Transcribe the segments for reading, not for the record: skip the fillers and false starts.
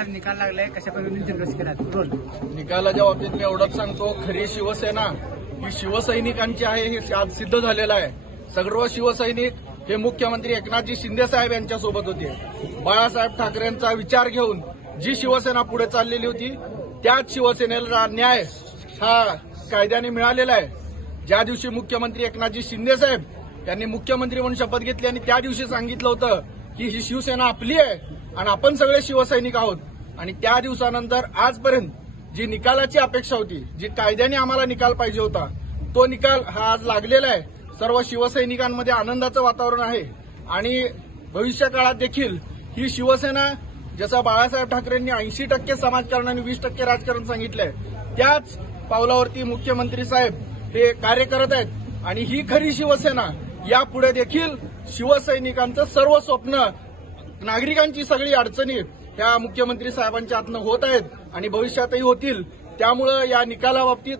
आज निकाल लागलाय, कशा पद्धतीने जल्लोष केला रोल? निकालाच्या बाबतीत मी एवढंच सांगतो, खरी शिवसेना ही शिवसैनिकांची आहे हे आज सिद्ध झालेलं आहे। सर्व शिवसैनिक हे मुख्यमंत्री एकनाथजी शिंदे साहेब यांच्यासोबत होते। बाळासाहेब ठाकरेंचा विचार घेऊन जी शिवसेना पुढे चाललेली होती त्याच शिवसेनेला न्याय हा कायद्याने मिळालेला आहे। ज्या दिवशी मुख्यमंत्री एकनाथजी शिंदे साहेब यांनी मुख्यमंत्री म्हणून शपथ घेतली आणि त्या दिवशी सांगितलं होतं की ही शिवसेना आपली आहे आणि आपण सगळे शिवसैनिक आहोत, आणि त्या दिवसानंतर आजपर्यंत जी निकालाची अपेक्षा होती, जी कायद्याने आम्हाला निकाल पाहिजे होता, तो निकाल हा आज लागलेला आहे। सर्व शिवसैनिकांमध्ये आनंदाचं वातावरण आहे आणि भविष्य काळात देखील ही शिवसेना, जसं बाळासाहेब ठाकरेंनी 80% समाजकारण आणि 20% राजकारण सांगितलंय, त्याच पावलावरती मुख्यमंत्री साहेब हे कार्य करत आहेत। आणि ही खरी शिवसेना यापुढे देखील शिवसैनिकांचं सर्व स्वप्न, नागरिकांची सगळी अडचणी ह्या मुख्यमंत्री साहेबांच्या हातनं होत आहेत आणि भविष्यातही होतील। त्यामुळं या निकालाबाबतीत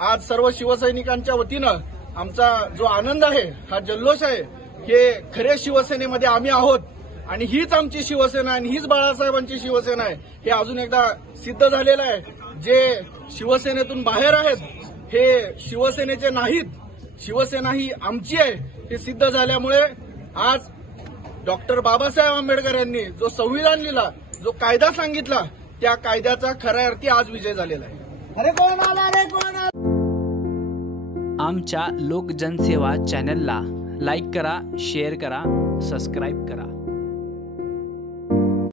आज सर्व शिवसैनिकांच्या वतीनं आमचा जो आनंद आहे, हा जल्लोष आहे, हे खऱ्या शिवसेनेमध्ये आम्ही आहोत आणि हीच आमची शिवसेना आणि हीच बाळासाहेबांची शिवसेना आहे हे अजून एकदा सिद्ध झालेलं आहे। जे शिवसेनेतून बाहेर आहेत हे शिवसेनेचे नाहीत, शिवसेना ही आमची आहे हे सिद्ध झाल्यामुळे आज डॉक्टर बाबासाहेब आंबेडकर यांनी जो संविधान लिहिला, जो कायदा सांगितला, त्या कायद्याचा खऱ्या अर्थी आज विजय झालेला आहे। आमच्या लोक जनसेवा चॅनलला लाईक करा, शेअर करा, सबस्क्राईब करा।